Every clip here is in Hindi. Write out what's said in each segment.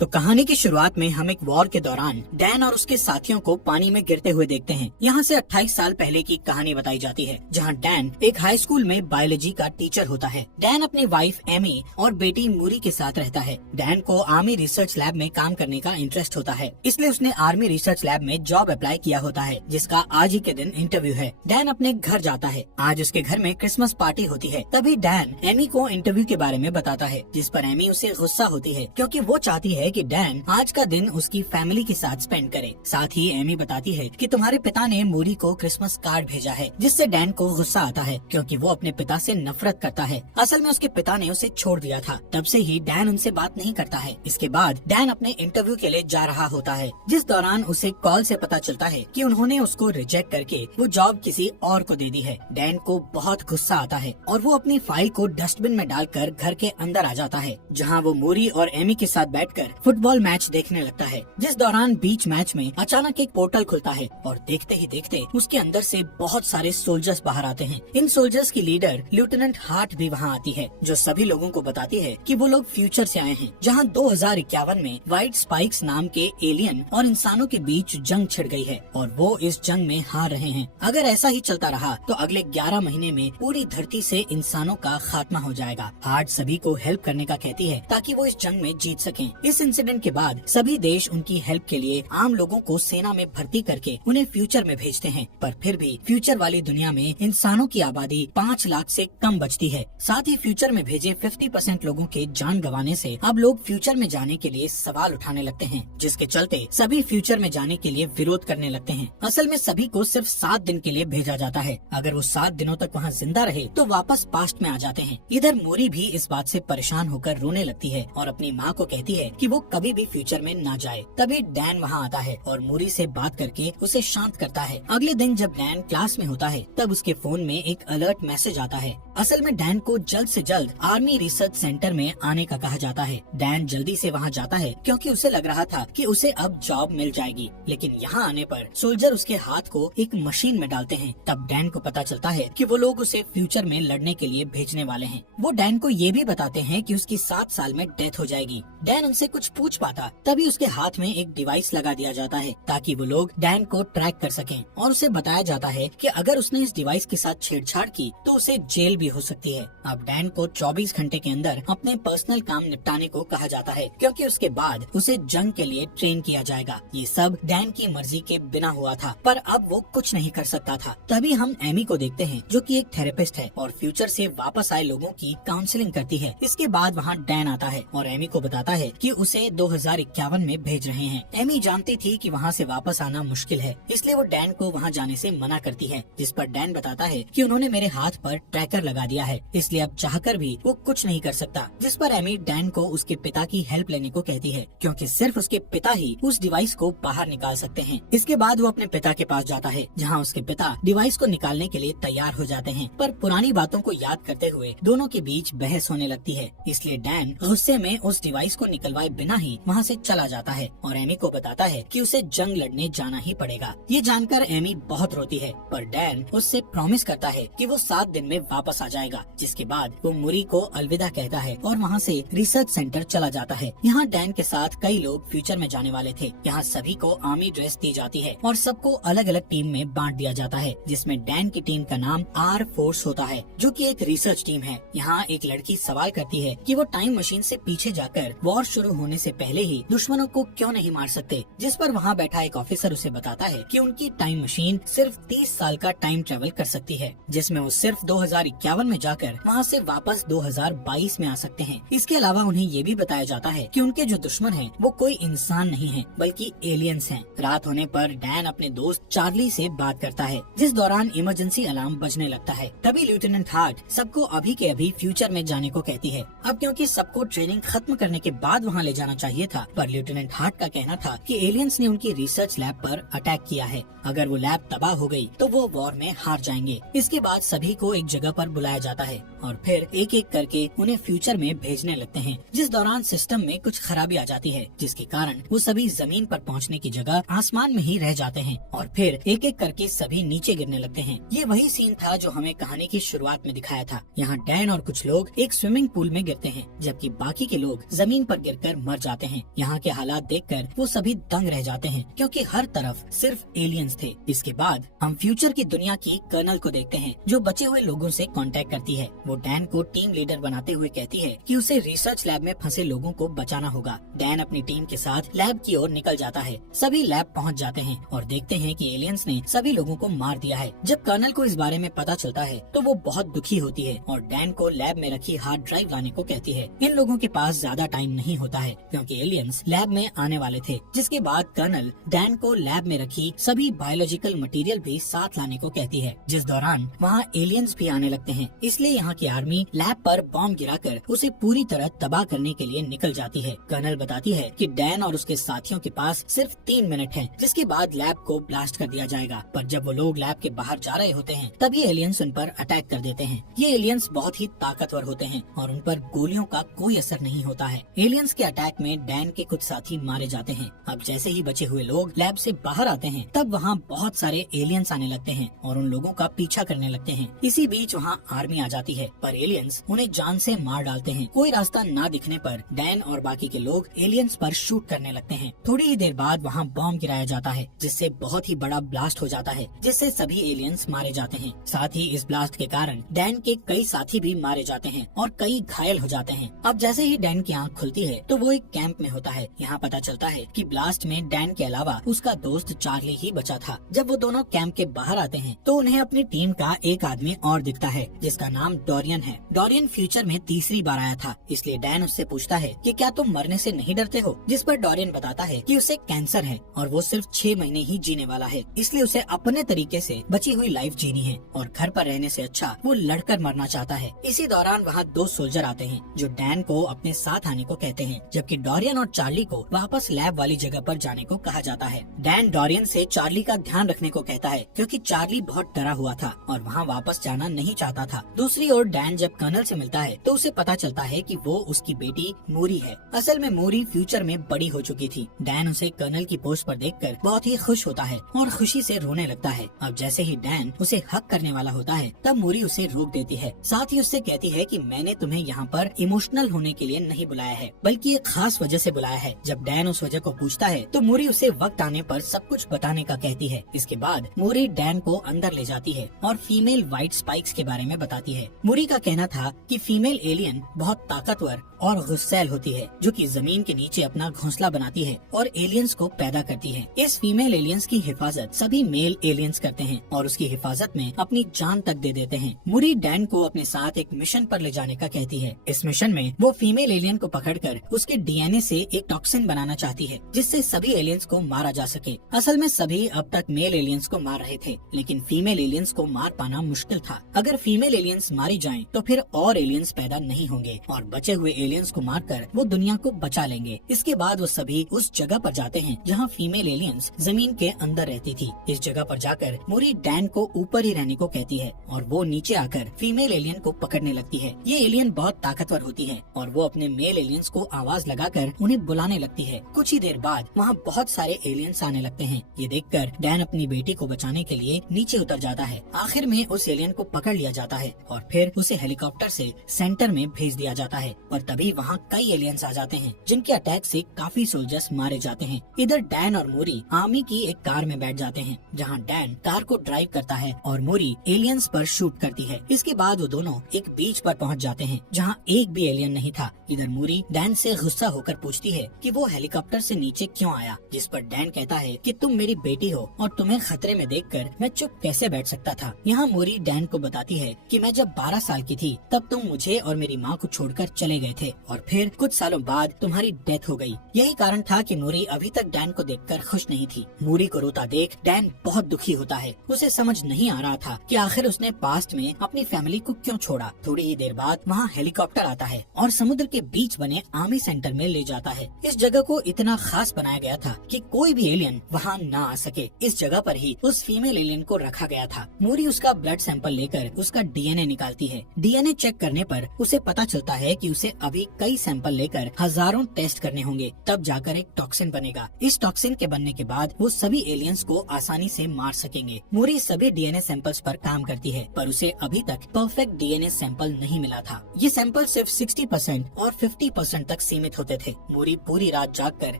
तो कहानी की शुरुआत में हम एक वॉर के दौरान डैन और उसके साथियों को पानी में गिरते हुए देखते हैं। यहाँ से 28 साल पहले की कहानी बताई जाती है, जहाँ डैन एक हाई स्कूल में बायोलॉजी का टीचर होता है। डैन अपनी वाइफ एमी और बेटी मूरी के साथ रहता है। डैन को आर्मी रिसर्च लैब में काम करने का इंटरेस्ट होता है, इसलिए उसने आर्मी रिसर्च लैब में जॉब अप्लाई किया होता है, जिसका आज ही के दिन इंटरव्यू है। डैन अपने घर जाता है। आज उसके घर में क्रिसमस पार्टी होती है। तभी डैन एमी को इंटरव्यू के बारे में बताता है, जिस पर एमी उसे गुस्सा होती है, क्योंकि वो चाहती है कि डैन आज का दिन उसकी फैमिली के साथ स्पेंड करे। साथ ही एमी बताती है कि तुम्हारे पिता ने मूरी को क्रिसमस कार्ड भेजा है, जिससे डैन को गुस्सा आता है, क्योंकि वो अपने पिता से नफरत करता है। असल में उसके पिता ने उसे छोड़ दिया था, तब से ही डैन उनसे बात नहीं करता है। इसके बाद डैन अपने इंटरव्यू के लिए जा रहा होता है, जिस दौरान उसे कॉल से पता चलता है कि उन्होंने उसको रिजेक्ट करके वो जॉब किसी और को दे दी है। डैन को बहुत गुस्सा आता है और वो अपनी फाइल को डस्टबिन में डालकर घर के अंदर आ जाता है, जहाँ वो मूरी और एमी के साथ बैठकर फुटबॉल मैच देखने लगता है। जिस दौरान बीच मैच में अचानक एक पोर्टल खुलता है और देखते ही देखते उसके अंदर से बहुत सारे सोल्जर्स बाहर आते हैं। इन सोल्जर्स की लीडर लेफ्टिनेंट हार्ट भी वहाँ आती है, जो सभी लोगों को बताती है कि वो लोग फ्यूचर से आए हैं, जहाँ 2051 में व्हाइट स्पाइक्स नाम के एलियन और इंसानों के बीच जंग छिड़ गई है और वो इस जंग में हार रहे हैं। अगर ऐसा ही चलता रहा तो अगले 11 महीने में पूरी धरती से इंसानों का खात्मा हो जाएगा। हार्ट सभी को हेल्प करने का कहती है, ताकि वो इस जंग में जीत सकें। इस इंसिडेंट के बाद सभी देश उनकी हेल्प के लिए आम लोगों को सेना में भर्ती करके उन्हें फ्यूचर में भेजते हैं, पर फिर भी फ्यूचर वाली दुनिया में इंसानों की आबादी 5 लाख से कम बचती है। साथ ही फ्यूचर में भेजे 50% लोगों के जान गंवाने से अब लोग फ्यूचर में जाने के लिए सवाल उठाने लगते हैं, जिसके चलते सभी फ्यूचर में जाने के लिए विरोध करने लगते हैं। असल में सभी को सिर्फ 7 दिन के लिए भेजा जाता है। अगर वो 7 दिनों तक वहाँ जिंदा रहे तो वापस पास्ट में आ जाते हैं। इधर मोरी भी इस बात से परेशान होकर रोने लगती है और अपनी माँ को कहती है कि वो कभी भी फ्यूचर में ना जाए। तभी डैन वहाँ आता है और मूरी से बात करके उसे शांत करता है। अगले दिन जब डैन क्लास में होता है, तब उसके फोन में एक अलर्ट मैसेज आता है। असल में डैन को जल्द से जल्द आर्मी रिसर्च सेंटर में आने का कहा जाता है। डैन जल्दी से वहाँ जाता है, क्योंकि उसे लग रहा था कि उसे अब जॉब मिल जाएगी, लेकिन यहाँ आने पर सोल्जर उसके हाथ को एक मशीन में डालते हैं। तब डैन को पता चलता है कि वो लोग उसे फ्यूचर में लड़ने के लिए भेजने वाले हैं। वो डैन को ये भी बताते हैं कि उसकी 7 साल में डेथ हो जाएगी। डैन उनसे कुछ पूछ पाता, तभी उसके हाथ में एक डिवाइस लगा दिया जाता है, ताकि वो लोग डैन को ट्रैक कर सकें, और उसे बताया जाता है कि अगर उसने इस डिवाइस के साथ छेड़छाड़ की तो उसे जेल भी हो सकती है। अब डैन को 24 घंटे के अंदर अपने पर्सनल काम निपटाने को कहा जाता है, क्योंकि उसके बाद उसे जंग के लिए ट्रेन किया जाएगा। ये सब डैन की मर्जी के बिना हुआ था, पर अब वो कुछ नहीं कर सकता था। तभी हम एमी को देखते हैं, जो कि एक थेरेपिस्ट है और फ्यूचर से वापस आए लोगों की काउंसलिंग करती है। इसके बाद वहाँ डैन आता है और एमी को बताता है कि उसे 2051 में भेज रहे हैं। एमी जानती थी कि वहाँ से वापस आना मुश्किल है, इसलिए वो डैन को वहाँ जाने से मना करती है, जिस पर डैन बताता है कि उन्होंने मेरे हाथ पर ट्रैकर लगा दिया है, इसलिए अब चाहकर भी वो कुछ नहीं कर सकता। जिस पर एमी डैन को उसके पिता की हेल्प लेने को कहती है, क्योंकि सिर्फ उसके पिता ही उस डिवाइस को बाहर निकाल सकते हैं। इसके बाद वो अपने पिता के पास जाता है, जहाँ उसके पिता डिवाइस को निकालने के लिए तैयार हो जाते हैं, पर पुरानी बातों को याद करते हुए दोनों के बीच बहस होने लगती है। इसलिए डैन गुस्से में उस डिवाइस को निकलवाए बिना ही वहाँ से चला जाता है और एमी को बताता है कि उसे जंग लड़ने जाना ही पड़ेगा। ये जानकर एमी बहुत रोती है, पर डैन उससे प्रॉमिस करता है कि वो 7 दिन में वापस आ जाएगा। जिसके बाद वो मूरी को अलविदा कहता है और वहाँ से रिसर्च सेंटर चला जाता है। यहाँ डैन के साथ कई लोग फ्यूचर में जाने वाले थे। यहाँ सभी को आर्मी ड्रेस दी जाती है और सबको अलग अलग टीम में बांट दिया जाता है, जिसमें डैन की टीम का नाम आर फोर्स होता है, जो कि एक रिसर्च टीम है। यहाँ एक लड़की सवाल करती है कि वो टाइम मशीन से पीछे जाकर वॉर शुरू होने से पहले ही दुश्मनों को क्यों नहीं मार सकते, जिस पर वहाँ बैठा एक ऑफिसर उसे बताता है कि उनकी टाइम मशीन सिर्फ 30 साल का टाइम ट्रेवल कर सकती है, जिसमें वो सिर्फ 2051 में जाकर वहाँ से वापस 2022 में आ सकते हैं। इसके अलावा उन्हें ये भी बताया जाता है कि उनके जो दुश्मन हैं वो कोई इंसान नहीं है, बल्कि एलियंस हैं। रात होने पर डैन अपने दोस्त चार्ली से बात करता है, जिस दौरान इमरजेंसी अलार्म बजने लगता है। तभी लेफ्टिनेंट हार्ट सबको अभी के अभी फ्यूचर में जाने को कहती है। अब क्योंकि सबको ट्रेनिंग खत्म करने के बाद वहाँ ले जाना चाहिए था, पर लेफ्टिनेंट हार्ट का कहना था कि एलियंस ने उनकी रिसर्च लैब पर अटैक किया है। अगर वो लैब तबाह हो गई तो वो वॉर में हार जाएंगे। इसके बाद सभी को एक जगह पर बुलाया जाता है और फिर एक एक करके उन्हें फ्यूचर में भेजने लगते हैं, जिस दौरान सिस्टम में कुछ खराबी आ जाती है, जिसके कारण वो सभी जमीन पर पहुंचने की जगह आसमान में ही रह जाते हैं और फिर एक एक करके सभी नीचे गिरने लगते हैं। ये वही सीन था जो हमें कहानी की शुरुआत में दिखाया था। यहाँ डैन और कुछ लोग एक स्विमिंग पूल में गिरते हैं, जबकि बाकी के लोग जमीन पर गिरकर मर जाते हैं। यहाँ के हालात देखकर वो सभी दंग रह जाते हैं, क्योंकि हर तरफ सिर्फ एलियंस थे। इसके बाद हम फ्यूचर की दुनिया की कर्नल को देखते हैं, जो बचे हुए लोगों से कांटेक्ट करती है। वो डैन को टीम लीडर बनाते हुए कहती है कि उसे रिसर्च लैब में फंसे लोगों को बचाना होगा। डैन अपनी टीम के साथ लैब की ओर निकल जाता है। सभी लैब पहुंच जाते हैं और देखते हैं कि एलियंस ने सभी लोगों को मार दिया है। जब कर्नल को इस बारे में पता चलता है तो वो बहुत दुखी होती है और डैन को लैब में रखी हार्ड ड्राइव लाने को कहती है। इन लोगों के पास ज्यादा टाइम नहीं होता है, क्योंकि एलियंस लैब में आने वाले थे। जिसके बाद कर्नल डैन को लैब में रखी सभी बायोलॉजिकल मटेरियल भी साथ लाने को कहती है, जिस दौरान वहाँ एलियंस भी आने लगते हैं। इसलिए यहाँ की आर्मी लैब पर बॉम्ब गिराकर उसे पूरी तरह तबाह करने के लिए निकल जाती है। कर्नल बताती है कि डैन और उसके साथियों के पास सिर्फ 3 मिनट हैं, जिसके बाद लैब को ब्लास्ट कर दिया जाएगा। पर जब वो लोग लैब के बाहर जा रहे होते हैं, तभी एलियंस उन पर अटैक कर देते हैं। ये एलियंस बहुत ही ताकतवर होते हैं और उन पर गोलियों का कोई असर नहीं होता है। एलियंस के अटैक में डैन के कुछ साथी मारे जाते हैं। अब जैसे ही बचे हुए लोग लैब से बाहर आते हैं, तब वहाँ बहुत सारे एलियंस आने लगते हैं और उन लोगों का पीछा करने लगते हैं। इसी बीच वहाँ आर्मी आ जाती है, पर एलियंस उन्हें जान से मार डालते हैं। कोई रास्ता ना दिखने पर डैन और बाकी के लोग एलियंस पर शूट करने लगते हैं। थोड़ी ही देर बाद वहाँ बॉम्ब गिराया जाता है, जिससे बहुत ही बड़ा ब्लास्ट हो जाता है, जिससे सभी एलियंस मारे जाते हैं। साथ ही इस ब्लास्ट के कारण डैन के कई साथी भी मारे जाते हैं और कई घायल हो जाते हैं। अब जैसे ही डैन की आंख खुलती है तो वो एक कैंप में होता है। यहाँ पता चलता है कि ब्लास्ट में डैन के अलावा उसका दोस्त चार्ली ही बचा था। जब वो दोनों कैंप के बाहर आते हैं तो उन्हें अपनी टीम का एक आदमी और दिखता है, जिसका नाम डोरियन है। डोरियन फ्यूचर में तीसरी बार आया था, इसलिए डैन उससे पूछता है कि क्या तुम मरने से नहीं डरते हो, जिस पर डोरियन बताता है कि उसे कैंसर है और वो सिर्फ 6 महीने ही जीने वाला है, इसलिए उसे अपने तरीके से बची हुई लाइफ जीनी है और घर पर रहने से अच्छा वो लड़कर मरना चाहता है। इसी दौरान वहाँ 2 सोल्जर आते हैं जो डैन को अपने साथ आने को कहते हैं, जबकि डोरियन और चार्ली को वापस लैब वाली जगह पर जाने को कहा जाता है। डैन डोरियन से चार्ली का ध्यान रखने को कहता है, क्योंकि चार्ली बहुत डरा हुआ था और वहाँ वापस जाना नहीं चाहता था। दूसरी ओर डैन जब कर्नल से मिलता है तो उसे पता चलता है कि वो उसकी बेटी मोरी है। असल में मोरी फ्यूचर में बड़ी हो चुकी थी। डैन उसे कर्नल की पोस्ट पर देखकर बहुत ही खुश होता है और खुशी से रोने लगता है। अब जैसे ही डैन उसे हक करने वाला होता है, तब मोरी उसे रोक देती है। साथ ही उससे कहती है कि मैंने तुम्हें यहाँ पर इमोशनल होने के लिए नहीं बुलाया है, बल्कि एक खास वजह से बुलाया है। जब डैन उस वजह को पूछता है तो मोरी उसे वक्त आने पर सब कुछ बताने का कहती है। इसके बाद मोरी डैन को अंदर ले जाती है और फीमेल व्हाइट स्पाइक्स के बारे में बताती है। मोरी का कहना था कि फीमेल एलियन बहुत ताकतवर और गुस्सैल होती है, जो कि जमीन के नीचे अपना घोंसला बनाती है और एलियंस को पैदा करती है। इस फीमेल एलियंस की हिफाजत सभी मेल एलियंस करते हैं और उसकी हिफाजत में अपनी जान तक दे देते हैं। मुरी डैन को अपने साथ एक मिशन पर ले जाने का कहती है। इस मिशन में वो फीमेल एलियन को पकड़कर उसके डीएनए से एक टॉक्सिन बनाना चाहती है, जिससे सभी एलियंस को मारा जा सके। असल में सभी अब तक मेल एलियंस को मार रहे थे, लेकिन फीमेल एलियंस को मार पाना मुश्किल था। अगर फीमेल एलियंस मारी जाएं, तो फिर और एलियंस पैदा नहीं होंगे और बचे हुए एलियंस को मारकर वो दुनिया को बचा लेंगे। इसके बाद वो सभी उस जगह पर जाते हैं जहाँ फीमेल एलियंस जमीन के अंदर रहती थी। इस जगह पर जाकर मुरी डैन को ऊपर ही रहने को कहती है और वो नीचे आकर फीमेल एलियन को पकड़ने लगती है। ये एलियन बहुत ताकतवर होती है और वो अपने मेल एलियंस को आवाज लगाकर उन्हें बुलाने लगती है। कुछ ही देर बाद वहाँ बहुत सारे एलियंस आने लगते हैं। ये देखकर डैन अपनी बेटी को बचाने के लिए नीचे उतर जाता है। आखिर में उस एलियन को पकड़ लिया जाता है और फिर उसे हेलीकॉप्टर से सेंटर में भेज दिया जाता है। और तभी वहाँ कई एलियंस आ जाते हैं, जिनके अटैक से काफी सोल्जर्स मारे जाते हैं। इधर डैन और मोरी आर्मी की एक कार में बैठ जाते हैं, जहाँ डैन कार को ड्राइव करता है और मोरी एलियंस पर शूट करती है। इसके बाद वो दोनों एक बीच पर पहुँच जाते हैं, जहाँ एक भी एलियन नहीं था। इधर मोरी डैन से गुस्सा होकर पूछती है कि वो हेलीकॉप्टर से नीचे क्यों आया, जिस पर डैन कहता है कि तुम मेरी बेटी हो और तुम्हें खतरे में देखकर मैं चुप कैसे बैठ सकता था। यहाँ मोरी डैन को बताती है कि मैं जब 12 साल की थी तब तुम मुझे और मेरी माँ को छोड़कर चले गए थे और फिर कुछ सालों बाद तुम्हारी डेथ हो गई। यही कारण था कि मोरी अभी तक डैन को देखकर खुश नहीं थी। मोरी को रोता देख डैन बहुत दुखी होता है। उसे समझ नहीं आ रहा था कि आखिर उसने पास्ट में अपनी फैमिली को क्यों छोड़ा। थोड़ी ही देर बाद वहाँ हेलीकॉप्टर आता है और समुद्र के बीच बने आर्मी सेंटर में ले जाता है। इस जगह को इतना खास बनाया गया था कि कोई भी एलियन वहाँ ना आ सके। इस जगह पर ही उस फीमेल एलियन को रखा गया था। मोरी उसका ब्लड सैंपल लेकर उसका डीएनए निकालती है। डीएनए चेक करने पर उसे पता चलता है कि उसे अभी कई सैंपल लेकर हजारों टेस्ट करने होंगे, तब जाकर एक टॉक्सिन बनेगा। इस टॉक्सिन के बनने के बाद वो सभी एलियंस को आसानी से मार सकेंगे। मूरी सभी डीएनए सैंपल्स पर काम करती है, पर उसे अभी तक परफेक्ट डीएनए सैंपल नहीं मिला था। ये सैंपल सिर्फ 60% और 50% तक सीमित होते थे। मूरी पूरी रात जागकर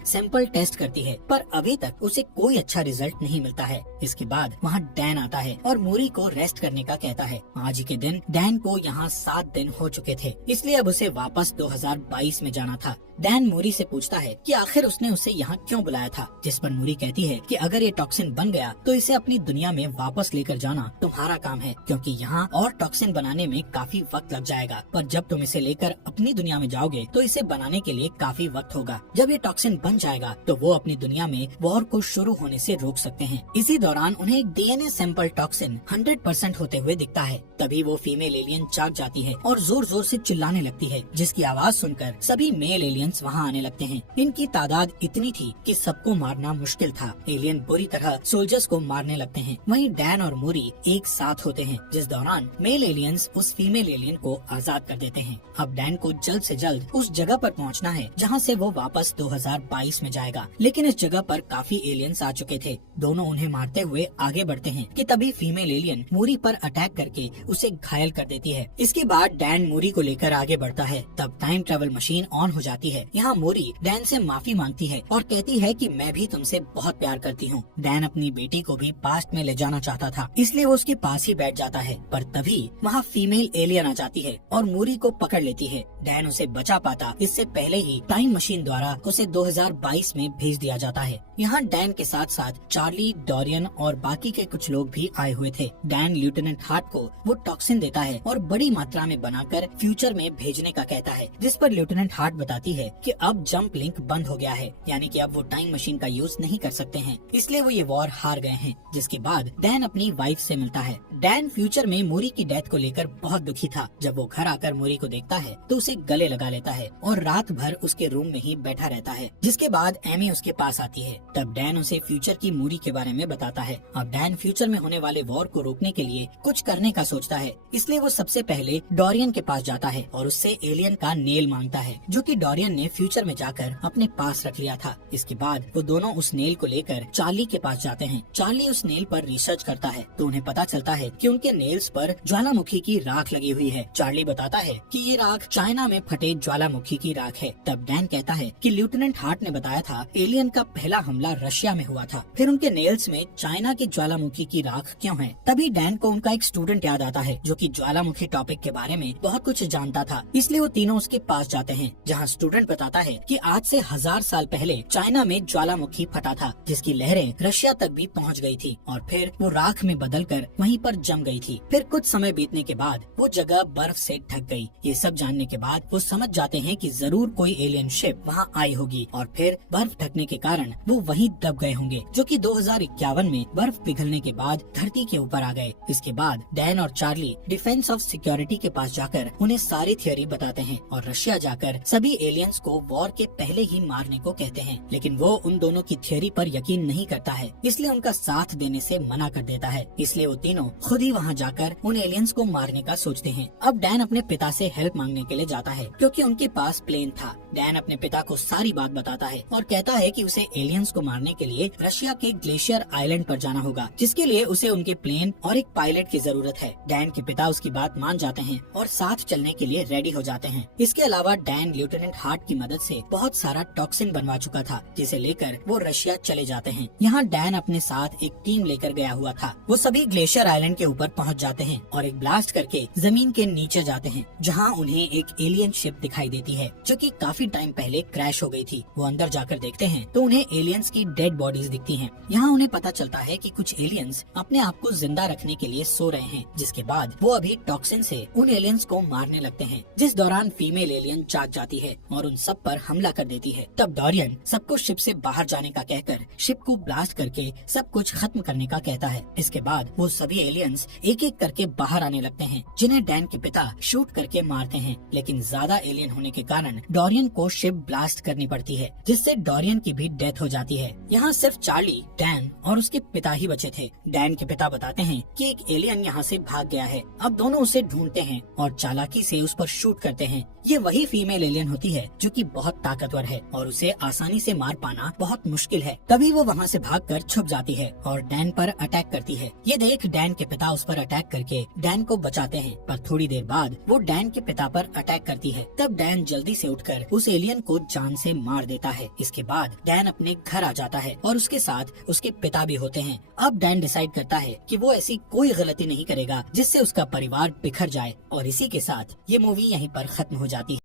सैंपल टेस्ट करती है, पर अभी तक उसे कोई अच्छा रिजल्ट नहीं मिलता है। इसके बाद वहाँ डैन आता है और मूरी को रेस्ट करने का कहता है। आज के दिन डैन को यहाँ 7 दिन हो चुके थे, इसलिए अब उसे वापस 2022 में जाना था। डैन मूरी से पूछता है कि आखिर उसने उसे यहाँ क्यों बुलाया था, जिस पर मूरी कहती है कि अगर ये टॉक्सिन बन गया तो इसे अपनी दुनिया में वापस लेकर जाना तुम्हारा काम है, क्योंकि यहाँ और टॉक्सिन बनाने में काफी वक्त लग जाएगा। पर जब तुम इसे लेकर अपनी दुनिया में जाओगे तो इसे बनाने के लिए काफी वक्त होगा। जब ये टॉक्सिन बन जाएगा तो वो अपनी दुनिया में वॉर को शुरू होने से रोक सकते हैं। इसी दौरान उन्हें एक डीएनए सैंपल टॉक्सिन 100% होते हुए दिखता है। तभी वो फीमेल एलियन जाग जाती है और जोर जोर से चिल्लाने लगती है, जिसकी आवाज सुनकर सभी मेल एलियंस वहाँ आने लगते हैं। इनकी तादाद इतनी थी कि सबको मारना मुश्किल था। एलियन बुरी तरह सोल्जर्स को मारने लगते हैं। वहीं डैन और मूरी एक साथ होते हैं, जिस दौरान मेल एलियंस उस फीमेल एलियन को आजाद कर देते हैं। अब डैन को जल्द से जल्द उस जगह पर पहुंचना है जहां से वो वापस 2022 में जाएगा, लेकिन इस जगह पर काफी एलियंस आ चुके थे। दोनों उन्हें मारते हुए आगे बढ़ते हैं कि तभी फीमेल एलियन मूरी पर अटैक करके उसे घायल कर देती है। इसके बाद डैन मूरी को लेकर आगे बढ़ता है। तब टाइम ट्रेवल मशीन ऑन हो जाती है। यहाँ मूरी डैन से माफी मांगती है और कहती है कि मैं भी तुमसे बहुत प्यार करती हूँ। डैन अपनी बेटी को भी पास्ट में ले जाना चाहता था, इसलिए वो उसके पास ही बैठ जाता है। पर तभी वहाँ फीमेल एलियन आ जाती है और मूरी को पकड़ लेती है। डैन उसे बचा पाता इससे पहले ही टाइम मशीन द्वारा उसे 2022 में भेज दिया जाता है। यहाँ डैन के साथ साथ चार्ली, डोरियन और बाकी के कुछ लोग भी आए हुए थे। डैन लेफ्टिनेंट हार्ट को वो टॉक्सिन देता है और बड़ी मात्रा में बनाकर फ्यूचर में भेजने का कहता है, जिस पर लेफ्टिनेंट हार्ट बताती है कि अब जंप लिंक बंद हो गया है, यानी कि अब वो टाइम मशीन का यूज नहीं कर सकते हैं, इसलिए वो ये वॉर हार गए हैं। जिसके बाद डैन अपनी वाइफ से मिलता है। डैन फ्यूचर में मूरी की डेथ को लेकर बहुत दुखी था। जब वो घर आकर मूरी को देखता है तो उसे गले लगा लेता है और रात भर उसके रूम में ही बैठा रहता है। जिसके बाद एमी उसके पास आती है। तब डैन उसे फ्यूचर की मूरी के बारे में बताता है। अब डैन फ्यूचर में होने वाले वॉर को रोकने के लिए कुछ करने का सोचता है, इसलिए वो सबसे पहले डोरियन के पास जाता है और उससे एलियन का नेल मांगता है, जो कि डोरियन ने फ्यूचर में जाकर अपने पास रख लिया था। इसके बाद वो दोनों उस नेल को लेकर चार्ली के पास जाते हैं। चार्ली उस नेल पर रिसर्च करता है तो उन्हें पता चलता है कि उनके नेल्स पर ज्वालामुखी की राख लगी हुई है। चार्ली बताता है कि ये राख चाइना में फटे ज्वालामुखी की राख है। तब डैन कहता है कि लेफ्टिनेंट हार्ट ने बताया था एलियन का पहला हमला रशिया में हुआ था, फिर उनके नेल्स में चाइना की ज्वालामुखी की राख क्यों है। तभी डैन को उनका एक स्टूडेंट याद आता है जो कि ज्वालामुखी टॉपिक के बारे में बहुत कुछ जानता था, इसलिए वो तीनों उसके पास जाते हैं, जहाँ स्टूडेंट बताता है कि आज से 1000 साल पहले चाइना में ज्वालामुखी फटा था, जिसकी लहरें रशिया तक भी पहुँच गयी थी और फिर वो राख में बदलकर वहीं पर जम गई थी। फिर कुछ समय बीतने के बाद वो जगह बर्फ से ढक गई। ये सब जानने के बाद वो समझ जाते हैं कि जरूर कोई एलियन शिप वहाँ आई होगी और फिर बर्फ ढकने के कारण वो वहीं दब गए होंगे, जो कि 2051 में बर्फ पिघलने के बाद धरती के ऊपर आ गए। इसके बाद डैन और चार्ली डिफेंस ऑफ सिक्योरिटी के पास जाकर उन्हें सारी थ्योरी बताते हैं और रशिया जाकर सभी एलियंस को वॉर के पहले ही मारने को कहते हैं, लेकिन वो उन दोनों की थ्योरी पर यकीन नहीं करता है, इसलिए उनका साथ देने से मना कर देता है। इसलिए वो तीनों खुद ही वहाँ जाकर उन एलियंस को मारने का सोचते हैं। अब डैन अपने पिता से हेल्प मांगने के लिए जाता है, क्योंकि उनके पास प्लेन था। डैन अपने पिता को सारी बात बताता है और कहता है कि उसे एलियंस को मारने के लिए रशिया के ग्लेशियर आइलैंड पर जाना होगा, जिसके लिए उसे उनके प्लेन और एक पायलट की जरूरत है। डैन के पिता उसकी बात मान जाते हैं और साथ चलने के लिए रेडी हो जाते हैं। इसके अलावा डैन लेफ्टिनेंट हार्ट की मदद से बहुत सारा टॉक्सिन बनवा चुका था, जिसे लेकर वो रशिया चले जाते हैं। यहाँ डैन अपने साथ एक टीम लेकर गया हुआ था। वो सभी ग्लेशियर आइलैंड के ऊपर पहुँच जाते हैं और एक ब्लास्ट करके जमीन के नीचे जाते हैं, जहाँ उन्हें एक एलियन शिप दिखाई देती है, जो कि काफी टाइम पहले क्रैश हो गई थी। वो अंदर जाकर देखते हैं तो उन्हें एलियंस की डेड बॉडीज दिखती हैं। यहाँ उन्हें पता चलता है कि कुछ एलियंस अपने आप को जिंदा रखने के लिए सो रहे हैं, जिसके बाद वो अभी टॉक्सिन से उन एलियंस को मारने लगते हैं, जिस दौरान फीमेल एलियन जाग जाती है और उन सब पर हमला कर देती है। तब डोरियन सबको शिप से बाहर जाने का कहकर शिप को ब्लास्ट करके सब कुछ खत्म करने का कहता है। इसके बाद वो सभी एलियंस एक एक करके बाहर आने लगते हैं, जिन्हें डैन के पिता शूट करके मारते हैं, लेकिन ज्यादा एलियन होने के कारण डोरियन को शिप ब्लास्ट करनी पड़ती है, जिससे डोरियन की भी डेथ हो जाती है। यहाँ सिर्फ चार्ली, डैन और उसके पिता ही बचे थे। डैन के पिता बताते हैं कि एक एलियन यहाँ से भाग गया है। अब दोनों उसे ढूंढते हैं और चालाकी से उस पर शूट करते हैं। ये वही फीमेल एलियन होती है जो कि बहुत ताकतवर है और उसे आसानी से मार पाना बहुत मुश्किल है। तभी वो वहाँ से भागकर छुप जाती है और डैन पर अटैक करती है। ये देख डैन के पिता उस पर अटैक करके डैन को बचाते हैं, पर थोड़ी देर बाद वो डैन के पिता पर अटैक करती है। तब डैन जल्दी से उठकर उस एलियन को जान से मार देता है। इसके बाद डैन अपने घर आ जाता है और उसके साथ उसके पिता भी होते हैं। अब डैन डिसाइड करता है कि वो ऐसी कोई गलती नहीं करेगा जिससे उसका परिवार बिखर जाए, और इसी के साथ ये मूवी यहीं पर खत्म हो जाती है।